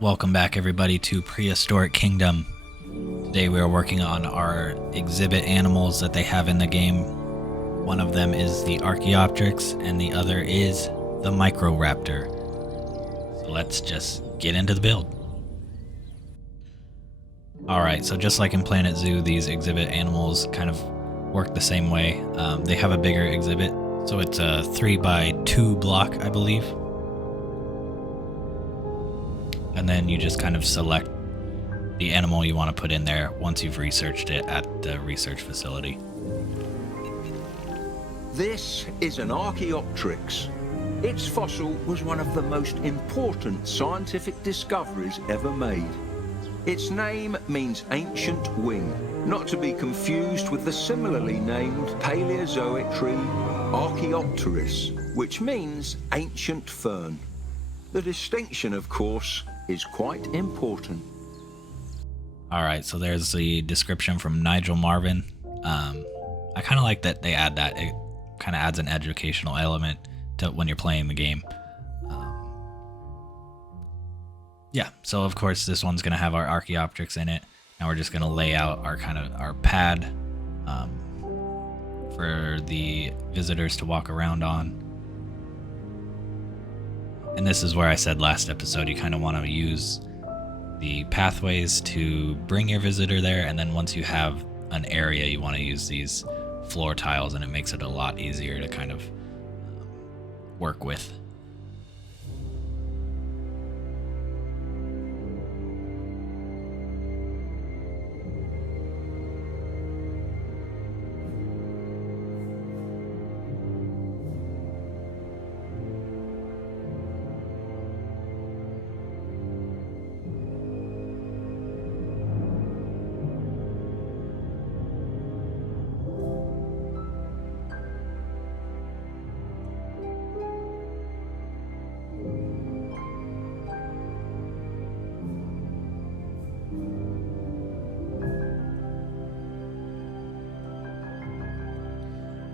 Welcome back, everybody, to Prehistoric Kingdom. Today we are working on our exhibit animals that they have in the game. One of them is the Archeopteryx, and the other is the Microraptor. So let's just get into the build. Alright, so just like in Planet Zoo, these exhibit animals kind of work the same way. They have a bigger exhibit, so it's a 3x2 block, I believe. And then you just kind of select the animal you want to put in there once you've researched it at the research facility. This is an Archeopteryx. Its fossil was one of the most important scientific discoveries ever made. Its name means ancient wing, not to be confused with the similarly named Paleozoic tree Archaeopteryx, which means ancient fern. The distinction, of course, is quite important. Alright, so there's the description from Nigel Marvin. I kind of like that they add that. It kind of adds an educational element to when you're playing the game. Yeah, so of course this one's going to have our Archaeopteryx in it. Now we're just going to lay out our pad for the visitors to walk around on. And this is where I said last episode you kind of want to use the pathways to bring your visitor there, and then once you have an area you want to use these floor tiles, and it makes it a lot easier to kind of work with.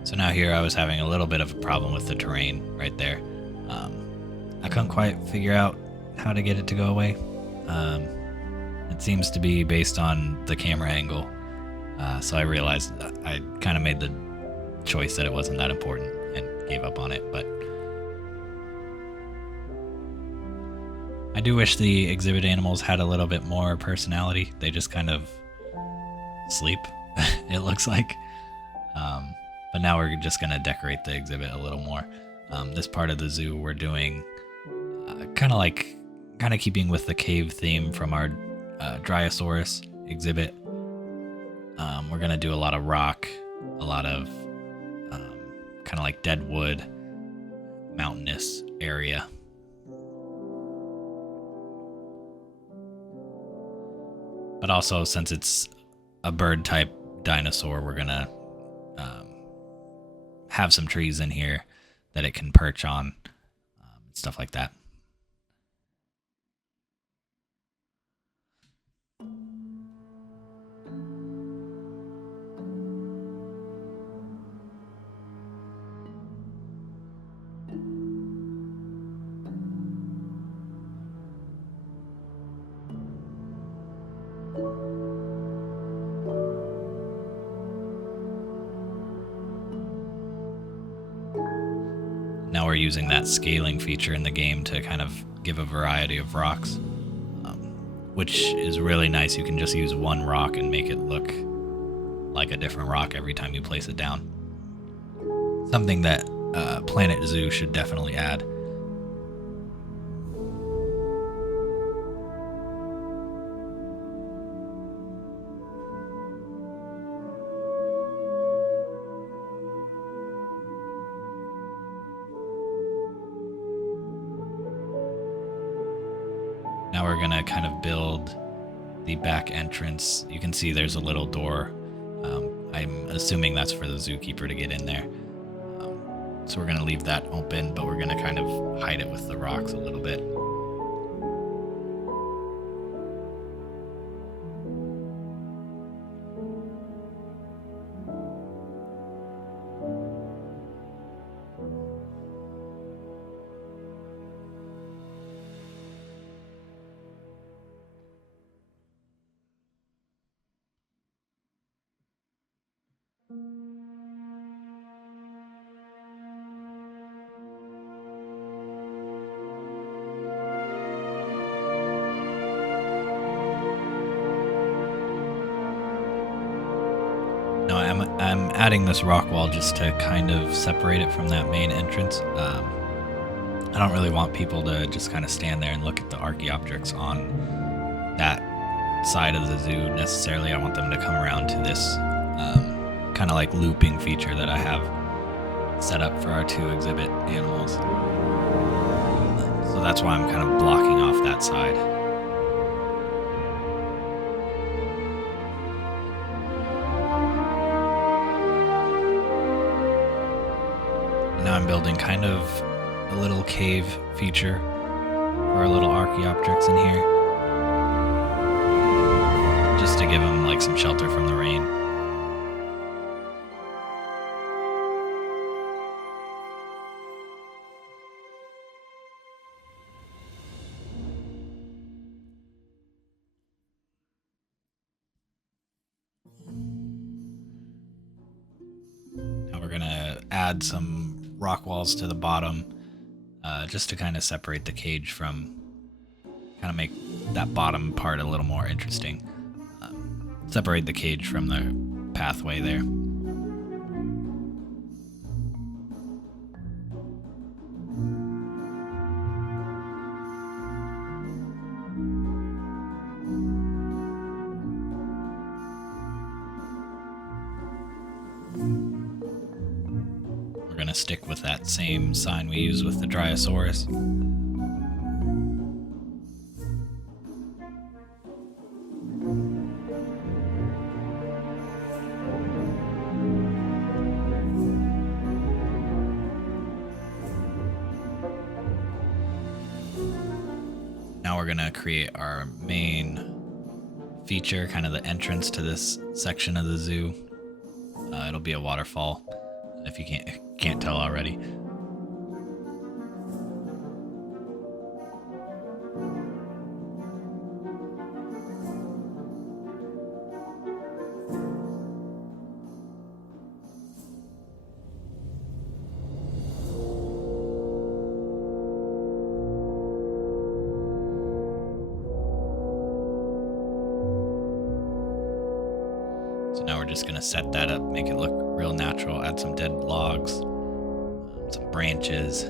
So now here I was having a little bit of a problem with the terrain right there. I couldn't quite figure out how to get it to go away. It seems to be based on the camera angle. So I realized I kind of made the choice that it wasn't that important and gave up on it. But I do wish the exhibit animals had a little bit more personality. They just kind of sleep, it looks like. But now we're just going to decorate the exhibit a little more. This part of the zoo we're doing kind of keeping with the cave theme from our Dryosaurus exhibit. We're going to do a lot of rock, a lot of kind of like dead wood, mountainous area. But also, since it's a bird type dinosaur, we're going to have some trees in here that it can perch on, stuff like that. Now we're using that scaling feature in the game to kind of give a variety of rocks, which is really nice. You can just use one rock and make it look like a different rock every time you place it down. Something that Planet Zoo should definitely add. Now we're going to kind of build the back entrance. You can see there's a little door. I'm assuming that's for the zookeeper to get in there. So we're going to leave that open, but we're going to kind of hide it with the rocks a little bit. No, I'm adding this rock wall just to kind of separate it from that main entrance. I don't really want people to just kind of stand there and look at the Archaeopteryx on that side of the zoo necessarily. I want them to come around to this kind of like looping feature that I have set up for our two exhibit animals. So that's why I'm kind of blocking off that side. Now I'm building kind of a little cave feature for our little Archaeopteryx in here, just to give him like some shelter from the rain. Now we're gonna add some rock walls to the bottom, just to kind of separate the cage from, kind of make that bottom part a little more interesting. Separate the cage from the pathway there. We're going to stick with that same sign we used with the Dryosaurus. Now we're going to create our main feature, kind of the entrance to this section of the zoo. It'll be a waterfall, if you can't tell already. So now we're just going to set that up, make it look real natural, add some dead logs, some branches.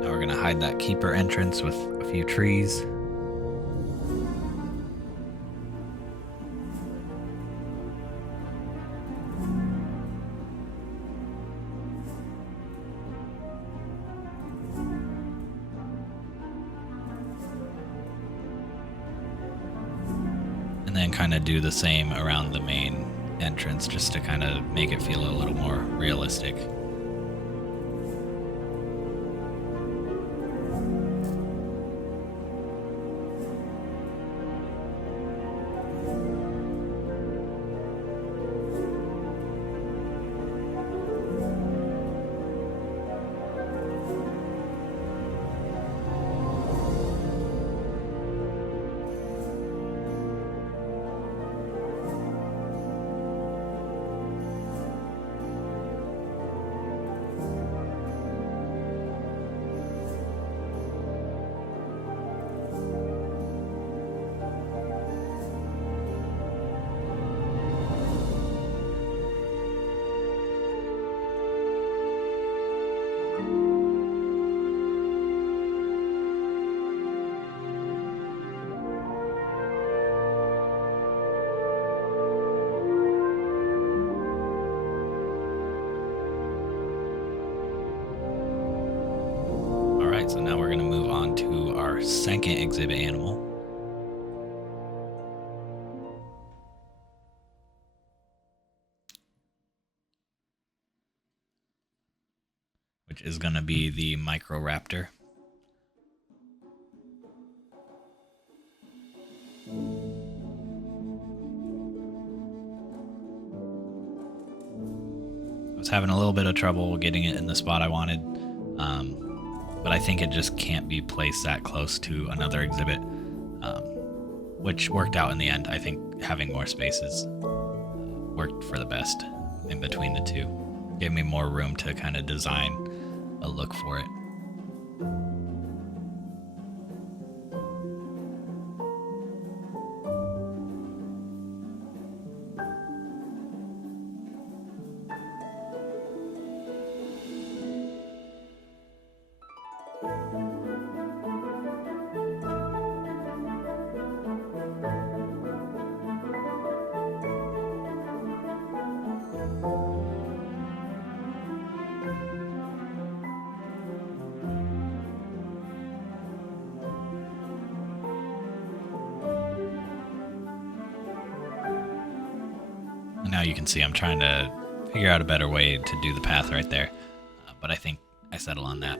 Now we're going to hide that keeper entrance with a few trees. And then kind of do the same around the main entrance, just to kind of make it feel a little more realistic. So now we're going to move on to our second exhibit animal. Which is going to be the Microraptor. was having a little bit of trouble getting it in the spot I wanted, but I think it just can't be placed that close to another exhibit, which worked out in the end. I think having more spaces worked for the best in between the two. Gave me more room to kind of design a look for it. Now you can see I'm trying to figure out a better way to do the path right there, but I think I settle on that.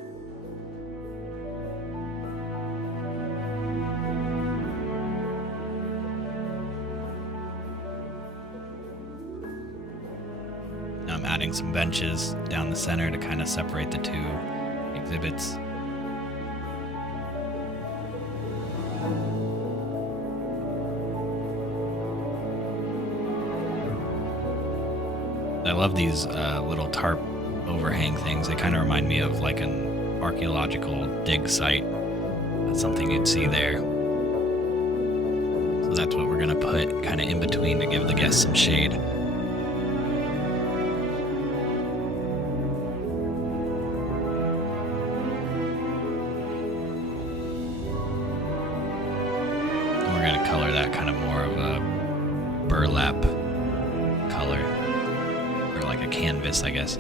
Now I'm adding some benches down the center to kind of separate the two exhibits. I love these little tarp overhang things. They kind of remind me of like an archaeological dig site. That's something you'd see there. So that's what we're going to put kind of in between to give the guests some shade. And we're going to color that kind of more of a burlap color. Like a canvas, I guess.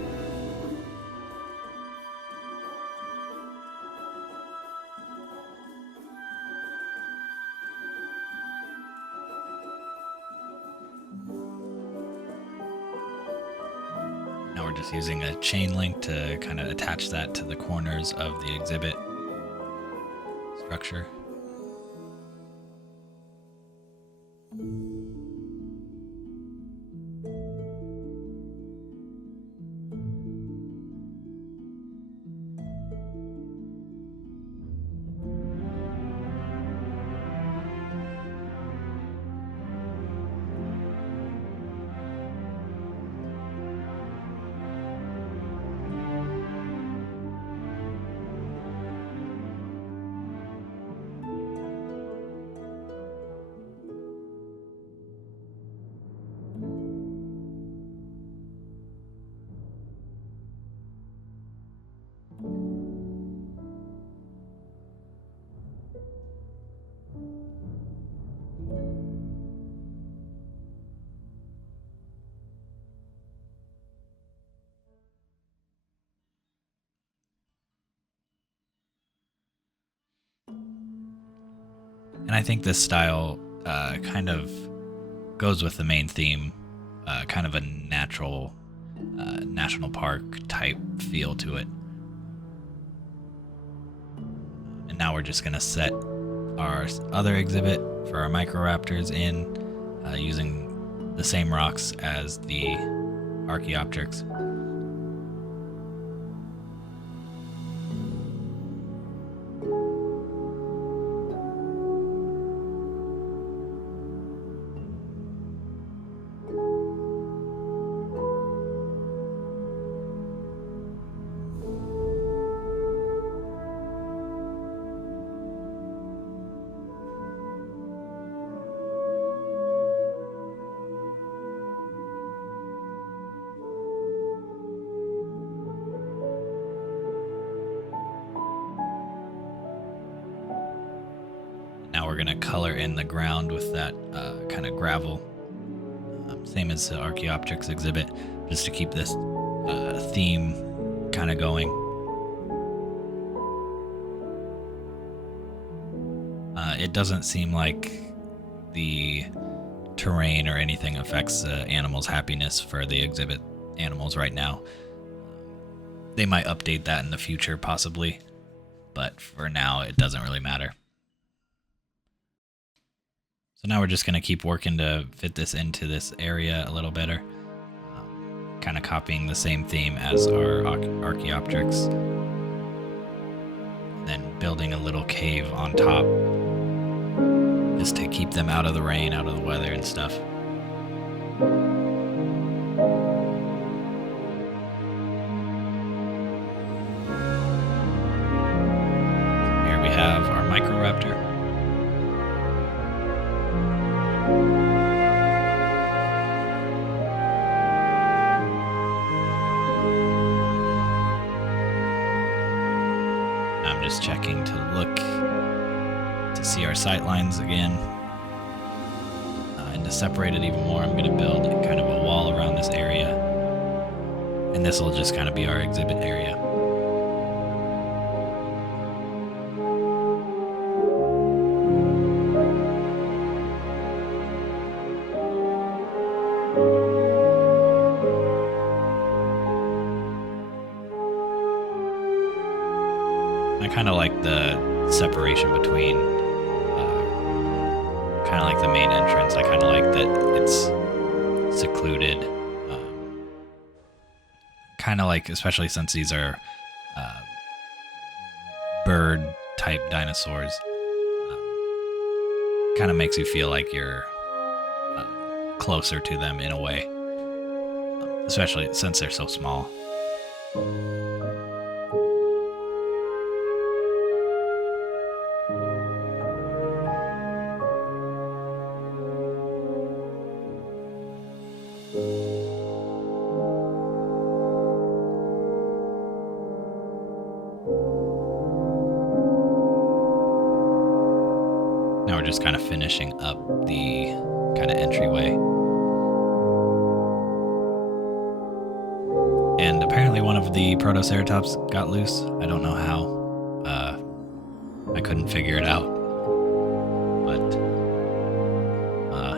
Now we're just using a chain link to kind of attach that to the corners of the exhibit structure. And I think this style kind of goes with the main theme, kind of a natural national park type feel to it. And now we're just going to set our other exhibit for our Microraptors in using the same rocks as the Archeopteryx. Now we're going to color in the ground with that kind of gravel, same as the Archaeopteryx exhibit, just to keep this theme kind of going. It doesn't seem like the terrain or anything affects the animals' happiness for the exhibit animals right now. They might update that in the future, possibly, but for now, it doesn't really matter. So now we're just going to keep working to fit this into this area a little better. kind of copying the same theme as our Archeopteryx. Then building a little cave on top just to keep them out of the rain, out of the weather and stuff. Here we have our Microraptor. I'm just checking to look to see our sight lines again. And to separate it even more, I'm going to build kind of a wall around this area. And this will just kind of be our exhibit area. I kind of like the separation between, kind of like the main entrance. I kind of like that it's secluded. Kind of like, especially since these are bird-type dinosaurs, kind of makes you feel like you're closer to them in a way, especially since they're so small. Now we're just kind of finishing up the kind of entryway. And apparently one of the Protoceratops got loose. I don't know how. I couldn't figure it out. But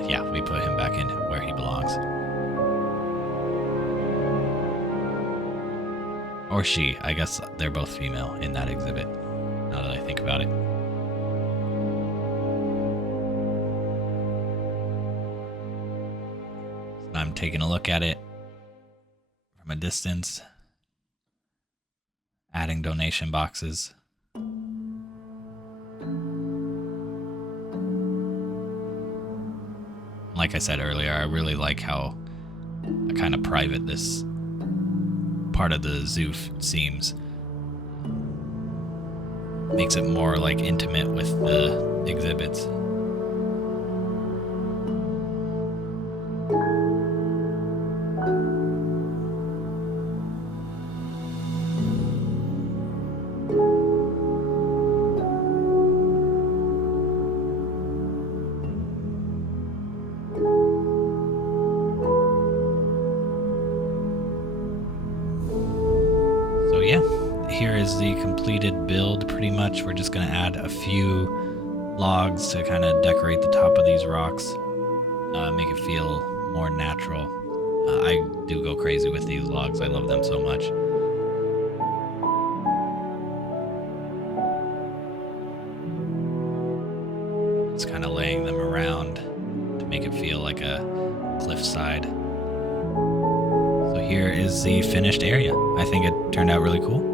yeah, we put him back in where he belongs. Or she. I guess they're both female in that exhibit, now that I think about it. I'm taking a look at it from a distance, adding donation boxes. Like I said earlier, I really like how kind of private this part of the zoo seems. Makes it more like intimate with the exhibits. Yeah, here is the completed build pretty much. We're just going to add a few logs to kind of decorate the top of these rocks, make it feel more natural. I do go crazy with these logs. I love them so much. Just kind of laying them around to make it feel like a cliffside. So here is the finished area. I think it turned out really cool.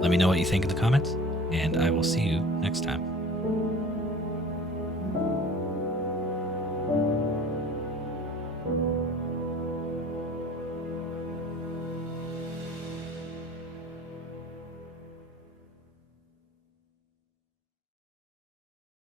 Let me know what you think in the comments, and I will see you next time.